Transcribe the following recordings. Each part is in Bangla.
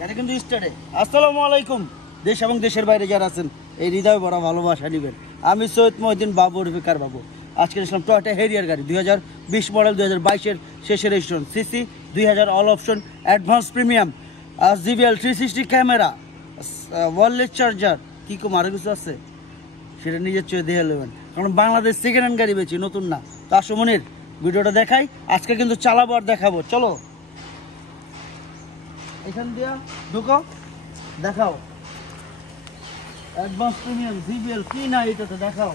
গাড়ি কিন্তু স্টার্টে। আসসালামু আলাইকুম দেশ এবং দেশের বাইরে যারা আছেন, এই হৃদয় ভরা ভালোবাসা নেবেন। আমি সৈয়দ মহিউদ্দিন বাবু রফিকার বাবু। আজকে আসলাম টয়োটা হেরিয়ার গাড়ি 2020 মডেল, 2022-এর শেষের registration, CC 2000, all option, advance premium, GBL 360 camera, wireless charger, কী কম আরও কিছু আছে সেটা নিজের চোখে দেখে নেবেন, কারণ বাংলাদেশ সেকেন্ড হ্যান্ড গাড়ি বেচি, নতুন না। তো আসো মনির, ভিডিওটা দেখাই। আজকে কিন্তু চালাবো আর দেখাবো, চলো এখান দিয়া ঢুকো, দেখাও অ্যাডভান্স প্রিমিয়াম, জিবিএল কি না এটাতে দেখাও,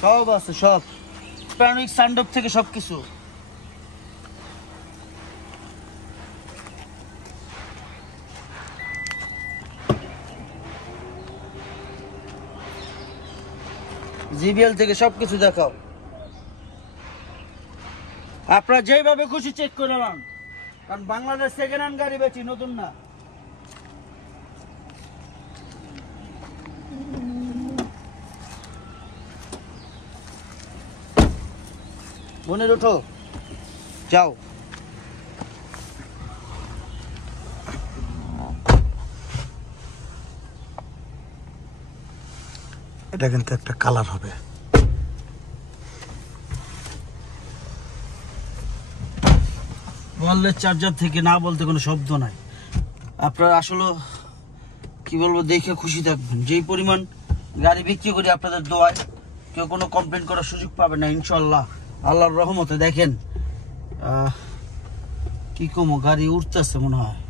সব আছে, সব প্যানিক সানডপ থেকে সব কিছু। জিবিএল থেকে সব কিছু দেখাও, আপনারা যেভাবে খুশি চেক করে নেন, কারণ বাংলাদেশ সেকেন্ড হ্যান্ড গাড়ি বেচি, নতুন না। মনির ওঠো, যাও। এটা কিন্তু একটা কালার হবে। ওয়্যারলেস চার্জার থেকে না বলতে কোনো শব্দ নাই। আপনারা আসলে কি বলবো, দেখে খুশি থাকবেন। যেই পরিমাণ গাড়ি বিক্রি করি আপনাদের দোয়ায়, কেউ কোনো কমপ্লেন করার সুযোগ পাবে না ইনশাল্লাহ, আল্লাহর রহমতে। দেখেন কি কমো, গাড়ি উঠতেছে মনে হয়।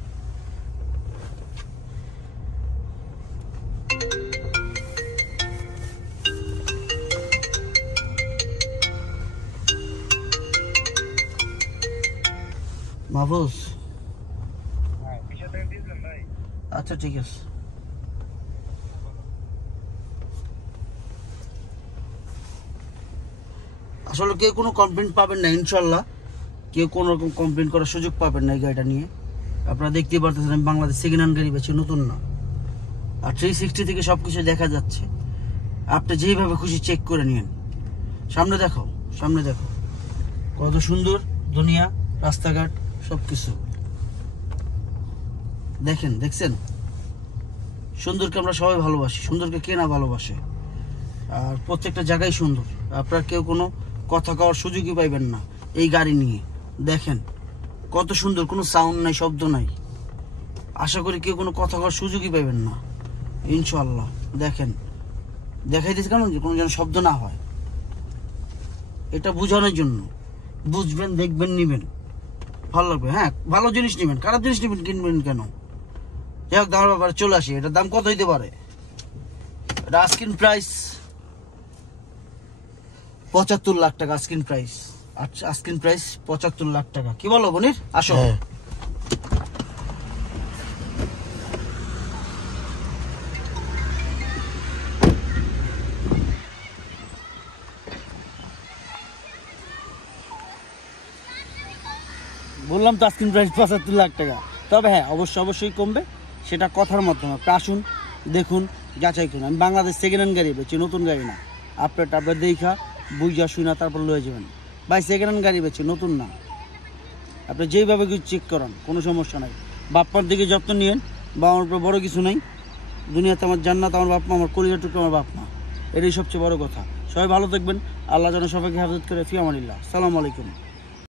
মাহফুজ, আচ্ছা ঠিক আছে। আসলে কেউ কোনো কমপ্লেন পাবেন না ইনশাল্লাহ, কেউ কোনো রকম কমপ্লেন করার সুযোগ পাবেন না এই গাড়িটা নিয়ে। আপনারা দেখতেই পারতেছেন আমি বাংলাদেশ সেকেন্ড হ্যান্ড গাড়ি বেছি, নতুন না। আর 360 থেকে সব কিছু দেখা যাচ্ছে, আপনি যেইভাবে খুশি চেক করে নিন। সামনে দেখো, সামনে দেখো কত সুন্দর দুনিয়া, রাস্তাঘাট সব কিছু দেখেন। দেখছেন সুন্দরকে আমরা সবাই ভালোবাসি, সুন্দরকে কে না ভালোবাসে। আর প্রত্যেকটা জায়গায় সুন্দর, আপনারা কেউ কোনো কথা কওয়ার সুযোগই পাইবেন না এই গাড়ি নিয়ে। দেখেন কত সুন্দর, কোনো সাউন্ড নাই, শব্দ নাই। আশা করি কেউ কোনো কথা কওয়ার সুযোগই পাইবেন না ইনশাল্লাহ। দেখেন দেখাই দিচ্ছে কেন, কোনো যেন শব্দ না হয়, এটা বোঝানোর জন্য। বুঝবেন, দেখবেন, নিবেন, ভালো লাগবে। হ্যাঁ, ভালো জিনিস নেবেন, খারাপ জিনিস নেবেন কিনবেন কেন? যাই হোক, দামের ব্যাপারে চলে আসি। এটার দাম কত হইতে পারে? এটা আস্কিং প্রাইস 75 লাখ টাকা। আস্কিং প্রাইস, আচ্ছা আস্কিং প্রাইস 75 লাখ টাকা। কি বলো বনির, আসো। বললাম তো আস্কিং প্রাইস 75 লাখ টাকা। তবে হ্যাঁ, অবশ্যই কমবে, সেটা কথার মাধ্যমে। আপনি আসুন, দেখুন, যাচাই করুন। আমি বাংলাদেশ সেকেন্ড হ্যান্ড গাড়ি বেচি, নতুন গাড়ি না। আপনার দেখা বুঝা শুনা তারপর লয়ে যাবেন। ভাই সেকেন্ড হ্যান্ড গাড়ি বেচি, নতুন না। আপনি যেইভাবে কিছু চেক করান, কোনো সমস্যা নাই। বাপ্পার দিকে যত্ন নিয়েন, বা আমার উপরে বড় কিছু নেই দুনিয়াতে। আমার জান্নাত আমার বাপ মা, আমার কলিজাটুকু আমার বাপ মা, এটাই সবচেয়ে বড় কথা। সবাই ভালো থাকবেন, আল্লাহ যেন সবাইকে হেফাজত করে। ফি আমানিল্লাহ, আসসালামু আলাইকুম।